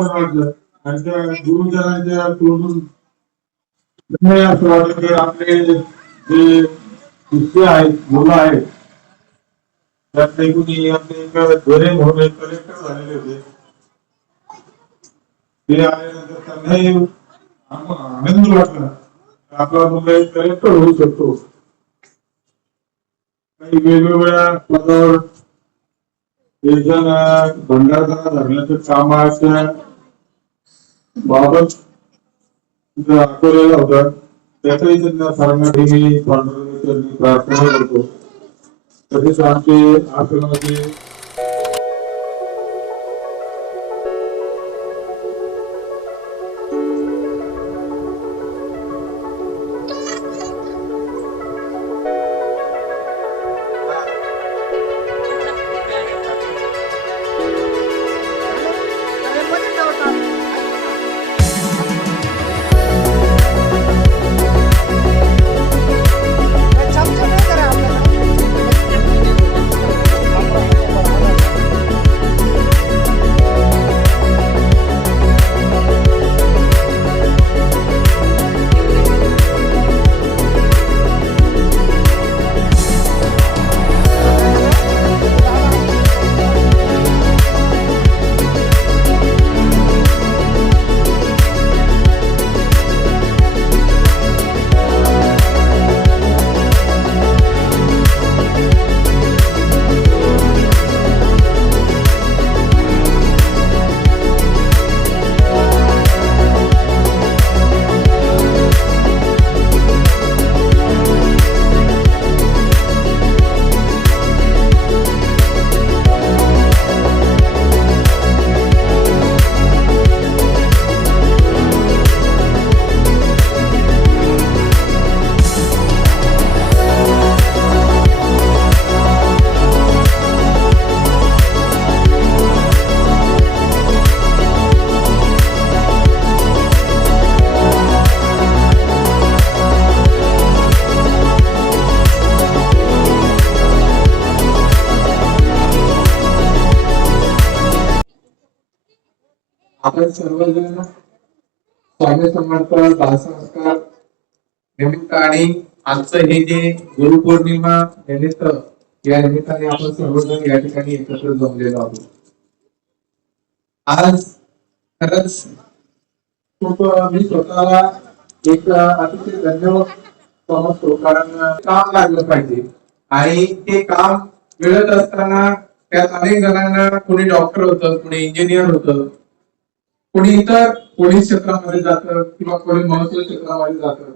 समाधान वाटलं आणि त्या गुरुजनांच्या तोंडून नाही असं वाटलं की आपले जे शिष्य आहेत, मुलं आहेत, त्यातले कुणी आपले एक धोरे म्हणून एक कलेक्टर झालेले होते. ते आल्यानंतर त्यांनाही आनंद वाटला आपला मुलगा एक कलेक्टर होऊ शकतो. काही वेगवेगळ्या पदावर एक जण भंडारदरा धरण्याच्या कामाच्या बाबत दाखवलेला होता. त्याचाही त्यांना सरांना मी प्रार्थना करतो. तसेच आमचे आश्रमाचे आपण सर्वजण स्वामी समर्थ बालसंस्कार निमित्त आणि आजचं हे जे गुरुपौर्णिमा निमित्त या निमित्ताने आपण सर्वजण या ठिकाणी एकत्र जमलेलो आहोत. आज खरंच खूप मी स्वतःला एक अतिशय धन्यवाद समजतो, कारण काम लागलं पाहिजे आणि ते काम मिळत असताना त्यात अनेक जणांना कोणी डॉक्टर होतं, कोणी इंजिनियर होतं, कोणी इतर पोलीस क्षेत्रामध्ये जातं किंवा कोणी महसूल क्षेत्रामध्ये जातं.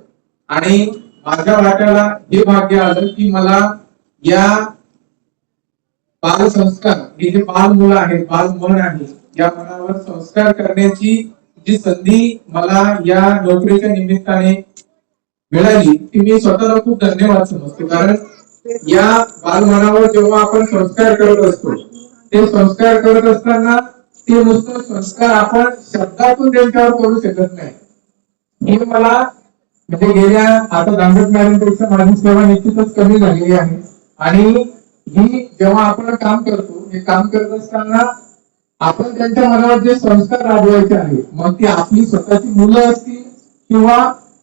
आणि माझ्या वाट्याला हे भाग्य आलं की मला या बालसंस्कार, हे जे बाल मुलं आहेत, बाल मन आहे, या मनावर संस्कार करण्याची जी संधी मला या नोकरीच्या निमित्ताने मिळाली ती मी स्वतःला खूप धन्यवाद समजतो. कारण या बाल मनावर जेव्हा आपण संस्कार करत असतो, ते संस्कार करत असताना ते नुसतं संस्कार आपण शब्दातून त्यांच्यावर करू शकत नाही. हे मला म्हणजे गेल्या आता दांडक मॅडमपेक्षा माझी सेवा निश्चितच कमी झालेली आहे. आणि ही जेव्हा आपण काम करतो, हे काम करत असताना आपण त्यांच्या मनावर जे संस्कार राबवायचे आहेत, मग ती आपली स्वतःची मुलं असतील किंवा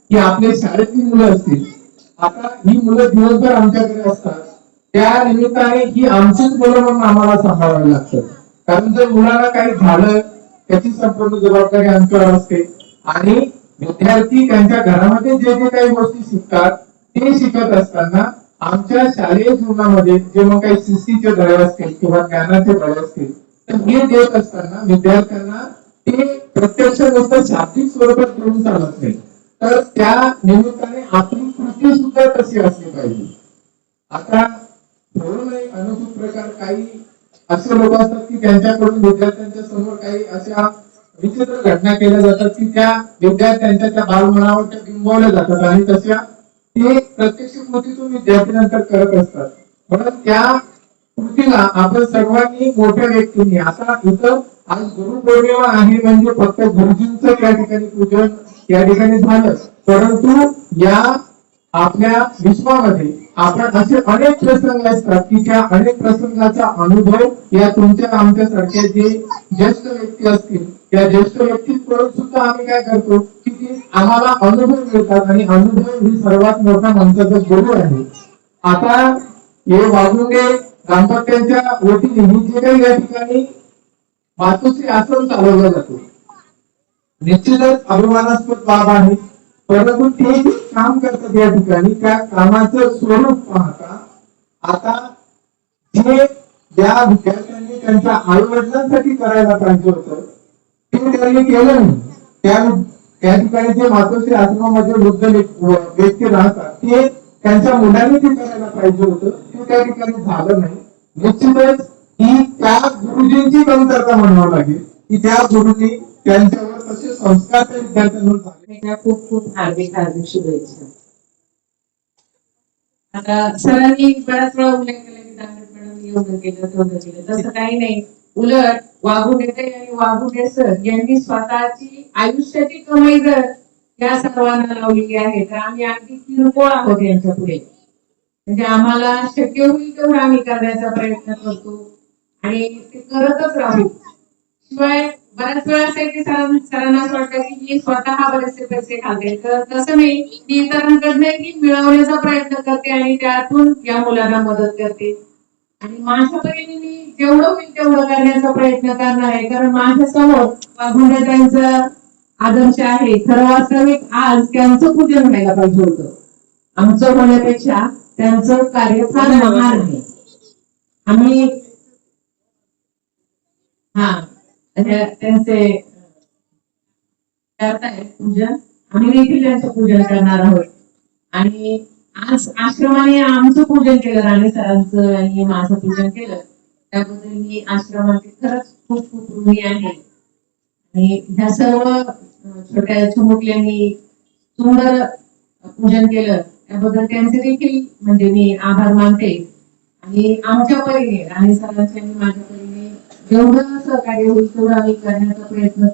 ही आपल्या शाळेतली मुलं असतील. आता ही मुलं दिवसभर आमच्याकडे असतात, त्या निमित्ताने ही आमचीच मुलं म्हणून आम्हाला सांभाळावी लागतात. कारण जर मुलाला काही झालं त्याची संपूर्ण जबाबदारी आमच्यावर असते. आणि विद्यार्थी त्यांच्या घरामध्ये जे जे काही गोष्टी शिकतात ते शिकत असताना आमच्या शालेय जीवनामध्ये जेव्हा काही शिस्तीचे धडे असतील किंवा ज्ञानाचे धडे असतील तर हे देत असताना विद्यार्थ्यांना ते प्रत्यक्ष गोष्ट शाब्दिक स्वरूपात घेऊन चालत नाही. तर त्या निमित्ताने आपली कृती सुद्धा तशी असली पाहिजे. आता थोडं अनुचित प्रकार काही असे लोक असतात की त्यांच्याकडून विद्यार्थ्यांच्या समोर काही अशा विचित्र घटना केल्या जातात की त्या विद्यार्थ्यांच्या त्या बालमनावर त्या बिंबवल्या जातात आणि तशा ते प्रत्यक्ष कृतीतून विद्यार्थ्यांनंतर करत असतात. म्हणून त्या कृतीला आपण सर्वांनी मोठ्या व्यक्तींनी, आता इथं आज गुरुपौर्णिमा आहे म्हणजे फक्त गुरुजींचं या ठिकाणी पूजन या ठिकाणी झालं, परंतु या आपल्या विश्वामध्ये आपण असे अनेक प्रसंग असतात की त्या अनेक प्रसंगाचा अनुभव या तुमच्या आमच्यासारखे जे ज्येष्ठ व्यक्ती असतील त्या ज्येष्ठ व्यक्तींकडून सुद्धा आम्ही काय करतो की ते आम्हाला अनुभव मिळतात आणि अनुभव ही सर्वात मोठा माणसाचा गुरु आहे. आता हे वाघुंगे दाम्पत्यांच्या वतीने ही जे काही या ठिकाणी मातोश्री आश्रम चालवला जातो निश्चितच अभिमानास्पद बाब आहे. परंतु ते जे काम करतात या ठिकाणी त्या कामाचं स्वरूप पाहता आता जे ज्या विद्यार्थ्यांनी त्यांच्या आई वडिलांसाठी करायला पाहिजे होतं ते त्यांनी केलं नाही. त्या ठिकाणी जे मातोश्री आश्रमामध्ये वृद्ध व्यक्ती राहतात ते त्यांच्या मुलांनी ते करायला पाहिजे होतं ते त्या ठिकाणी झालं नाही. निश्चितच ही त्या गुरुजींची कमतरता म्हणावं लागेल की त्या गुरुजी त्यांच्यावर तसे संस्कार त्या विद्यार्थ्यांवर झाले. खूप खूप हार्दिक हार्दिक शुभेच्छा. आता सरांनी बराच वेळा उल्लेख केला की दांडेकर मॅडम एवढं केलं तेवढं केलं, तसं काही नाही. उलट वाघुंगे आणि वाघुंगे सर यांनी स्वतःची आयुष्याची कमाई जर या सर्वांना लावलेली आहे तर आम्ही अगदी किरकोळ आहोत यांच्या पुढे. म्हणजे आम्हाला शक्य होईल तेवढं आम्ही करण्याचा प्रयत्न करतो आणि ते करतच राहू. शिवाय बऱ्याच वेळा असं की सरांना असं वाटतं की मी स्वतः बरेचसे पैसे खाते, तर तसं नाही. मी इतरांकडनं की मिळवण्याचा प्रयत्न करते आणि त्यातून या मुलांना मदत करते आणि माझ्या परीने मी जेवढं होईल तेवढं करण्याचा प्रयत्न करणार आहे. कारण माझ्या समोर वाघुंगे त्यांचा आदर्श आहे. खरं वास्तविक आज त्यांचं पूजन व्हायला पाहिजे होतं. आमचं होण्यापेक्षा त्यांचं कार्य फार महान आहे. आम्ही त्यांचे करतायत पूजन, आम्ही देखील त्यांचं पूजन करणार आहोत. आणि आज आश्रमाने आमचं पूजन केलं, राणे सरांचं आणि माझं पूजन केलं, त्याबद्दल मी आश्रमाचे खरंच खूप खूप ऋणी आहे. आणि ह्या सर्व छोट्या चिमुकल्यांनी सुंदर पूजन केलं त्याबद्दल त्यांचे देखील म्हणजे मी आभार मानते. आणि आमच्या परीने राणे सरांच्या आणि माझ्या परीने जेवढं सहकार्य होईल तेवढं आम्ही करण्याचा प्रयत्न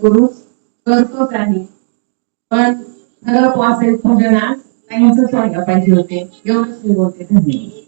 करतोच आहे. पण खरं वाचेल पूजनात त्यांचंच व्हायला पाहिजे होते. एवढंच मी बोलते. धन्यवाद.